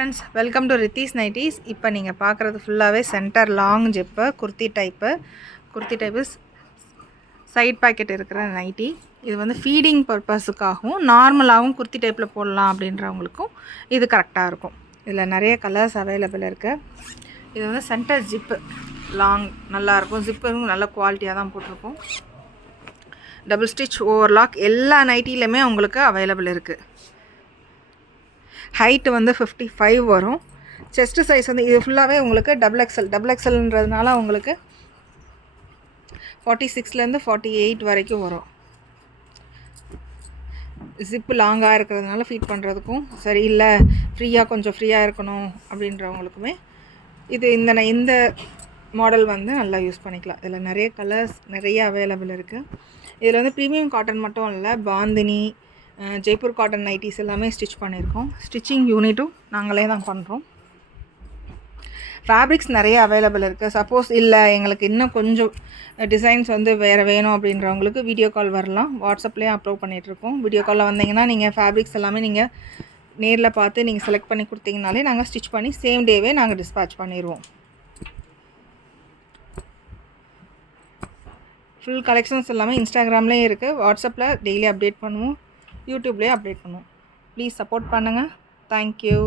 Friends, welcome to Ritheesh nighties. இப்போ நீங்கள் பார்க்குறது ஃபுல்லாகவே center long zip kurti type side pocket இருக்கிற நைட்டி. இது வந்து ஃபீடிங் பர்பஸுக்காகவும் நார்மலாகவும் குர்த்தி டைப்பில் போடலாம் அப்படின்றவங்களுக்கும் இது கரெக்டாக இருக்கும். இதில் நிறைய கலர்ஸ் அவைலபிள் இருக்குது. இது வந்து சென்டர் ஜிப்பு லாங் நல்லாயிருக்கும். ஜிப்பரும் நல்ல குவாலிட்டியாக தான் போட்டிருக்கோம். டபுள் ஸ்டிச் ஓவர்லாக் எல்லா நைட்டிலையுமே உங்களுக்கு அவைலபிள் இருக்குது. ஹைட்டு வந்து 55 வரும். செஸ்ட்டு சைஸ் வந்து இது ஃபுல்லாகவே உங்களுக்கு டபுள் எக்ஸல்ன்றதுனால உங்களுக்கு 46லேருந்து 48 வரைக்கும் வரும். ஜிப்பு லாங்காக இருக்கிறதுனால ஃபீட் பண்ணுறதுக்கும் சரி, இல்லை கொஞ்சம் ஃப்ரீயாக இருக்கணும் அப்படின்றவங்களுக்குமே இது இந்த மாடல் வந்து நல்லா யூஸ் பண்ணிக்கலாம். இதில் நிறைய கலர்ஸ் நிறைய அவைலபிள் இருக்குது. இதில் வந்து ப்ரீமியம் காட்டன் மட்டும் இல்லை, பாந்தினி, ஜெய்ப்பூர் காட்டன் நைட்டிஸ் எல்லாமே ஸ்டிச் பண்ணியிருக்கோம். ஸ்டிச்சிங் யூனிட்டும் நாங்களே தான் பண்ணுறோம். ஃபேப்ரிக்ஸ் நிறைய அவைலபிள் இருக்குது. சப்போஸ் இல்லை எங்களுக்கு இன்னும் கொஞ்சம் டிசைன்ஸ் வந்து வேறு வேணும் அப்படின்றவங்களுக்கு வீடியோ கால் வரலாம். வாட்ஸ்அப்லேயும் அப்லோட் பண்ணிகிட்ருக்கோம். வீடியோ காலில் வந்தீங்கன்னா நீங்கள் ஃபேப்ரிக்ஸ் எல்லாமே நீங்கள் நேரில் பார்த்து நீங்கள் செலக்ட் பண்ணி கொடுத்தீங்கனாலே நாங்கள் ஸ்டிச் பண்ணி சேம் டேவே நாங்கள் டிஸ்பேட்ச் பண்ணிடுவோம். ஃபுல் கலெக்ஷன்ஸ் எல்லாமே இன்ஸ்டாகிராம்லேயும் இருக்குது. வாட்ஸ்அப்பில் டெய்லி அப்டேட் பண்ணுவோம். யூடியூப்லேயே அப்டேட் பண்ணுவோம். ப்ளீஸ் சப்போர்ட் பண்ணுங்கள். தேங்க்யூ.